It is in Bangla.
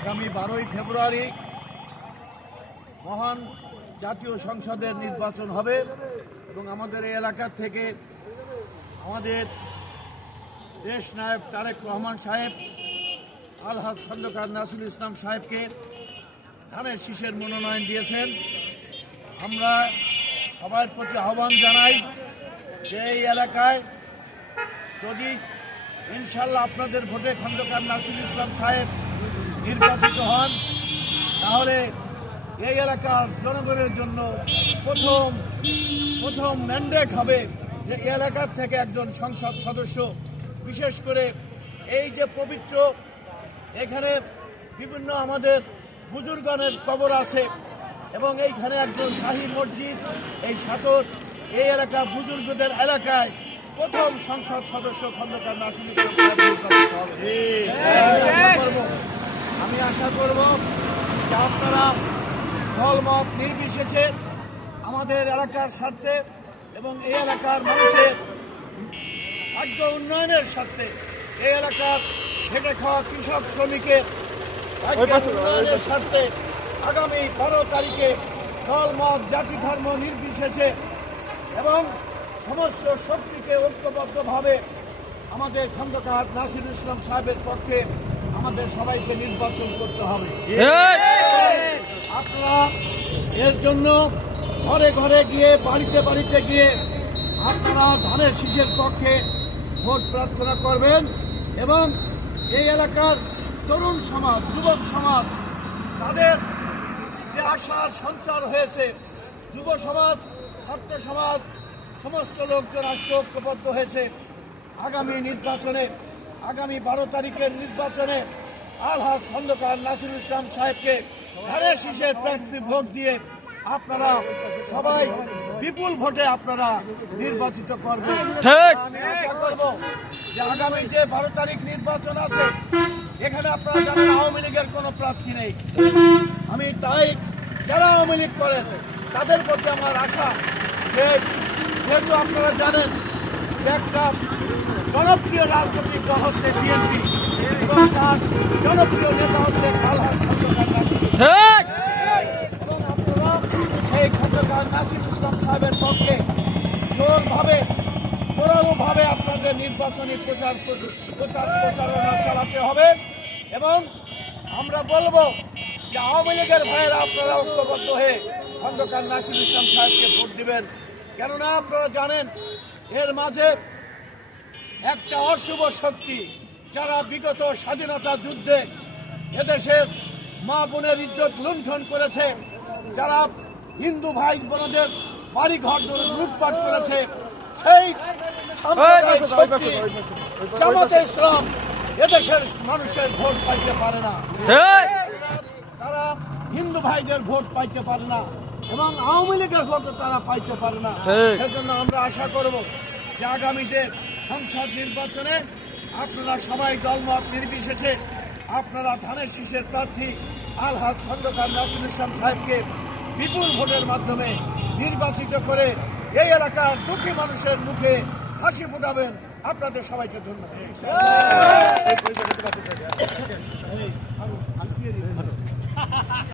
আগামী 12ই ফেব্রুয়ারি মহান জাতীয় সংসদের নির্বাচন হবে এবং আমাদের এই এলাকা থেকে আমাদের দেশ নায়ক তারেক রহমান সাহেব আলহাজ খন্দকার নাসিরুল ইসলাম সাহেবকে ধানের শীষের মনোনয়ন দিয়েছেন। আমরা সবার প্রতি আহ্বান জানাই যে এই এলাকায় যদি ইনশাল্লাহ আপনাদের ভোটে খন্দকার নাসিরুল ইসলাম সাহেব নির্বাচিত হন, তাহলে এই এলাকার জনগণের জন্য প্রথম ম্যান্ডেট হবে যে এই এলাকার থেকে একজন সংসদ সদস্য, বিশেষ করে এই যে পবিত্র এখানে বিভিন্ন আমাদের বুজুর্গনের কবর আছে এবং এইখানে একজন শাহী মসজিদ, এই সাতর এই এলাকা বুজুর্গদের এলাকায় প্রথম সংসদ সদস্য খন্দকার নাসিরুল ইসলাম নির্বাচিত হবে। আমি আশা করব যে আপনারা দলমত নির্বিশেষে আমাদের এলাকার স্বার্থে এবং এই এলাকার মানুষের ভাগ্য উন্নয়নের স্বার্থে এই এলাকার খেটে খাওয়া কৃষক শ্রমিকের ভাগ্য উন্নয়নের স্বার্থে আগামী 12 তারিখে দলমত জাতি ধর্ম নির্বিশেষে এবং সমস্ত শক্তিকে ঐক্যবদ্ধভাবে আমাদের খন্দকার নাসিরুল ইসলাম সাহেবের পক্ষে আমাদের সবাইকে নির্বাচন করতে হবে। আপনারা এর জন্য ঘরে ঘরে গিয়ে বাড়িতে গিয়ে আপনারা ধানের শীষের পক্ষে ভোট প্রার্থনা করবেন এবং এই এলাকার তরুণ সমাজ, যুবক সমাজ, তাদের যে আশার সঞ্চার হয়েছে, যুব সমাজ, ছাত্র সমাজ, সমস্ত লোকজন আজকে ঐক্যবদ্ধ হয়েছে আগামী নির্বাচনে, আগামী 12 তারিখের নির্বাচনে আলহাজ খন্দকার নাসিরুল ইসলাম সাহেবকে ধানের শীষের প্রার্থী ভোট দিয়ে আপনারা সবাই বিপুল ভোটে আপনারা নির্বাচিত করবেন। আমি আশা করব যে আগামী যে 12 তারিখ নির্বাচন আছে এখানে আপনারা জানেন আওয়ামী লীগের কোনো প্রার্থী নেই। আমি তাই যারা আওয়ামী লীগ করেন তাদের প্রতি আমার আশা যে যেহেতু আপনারা জানেন যে একটা জনপ্রিয় রাজনৈতিক দল হচ্ছে বিএনপি এবং তার জনপ্রিয় নেতা হচ্ছে আলহাজ খন্দকার নাসিরুল ইসলাম, এবং আপনারা সেই খন্দকার নাসিরুল ইসলাম সাহেবের পক্ষে জোরালোভাবে আপনাদের নির্বাচনী প্রচারণা চালাতে হবে এবং আমরা বলবো যে আওয়ামী লীগের ভাইয়েরা আপনারা ঐক্যবদ্ধ হয়ে খন্দকার নাসিরুল ইসলাম সাহেবকে ভোট দিবেন। কেননা আপনারা জানেন এর মাঝে একটা অশুভ শক্তি যারা বিগত স্বাধীনতা যুদ্ধে এদেশের মা বোনের ইজ্জত লুণ্ঠন করেছে, যারা হিন্দু ভাই বোনদের বাড়ি ঘর লুটপাট করেছে, সেই সাম্প্রদায়িক শক্তি জামাতে ইসলাম এদেশের মানুষের ভোট পাইতে পারে না, তারা হিন্দু ভাইদের ভোট পাইতে পারে না এবং আওয়ামী লীগের ভোট তারা পাইতে পারে না। সেজন্য আমরা আশা করব যে আগামী যে সংসদ নির্বাচনে আপনারা সবাই দলমত নির্বিশেষে আপনারা ধানের শীষের প্রার্থী আলহাজ খন্দকার নাসিরুল ইসলাম সাহেবকে বিপুল ভোটের মাধ্যমে নির্বাচিত করে এই এলাকার দুঃখী মানুষের মুখে হাসি ফোটাবেন। আপনাদের সবাইকে ধন্যবাদ।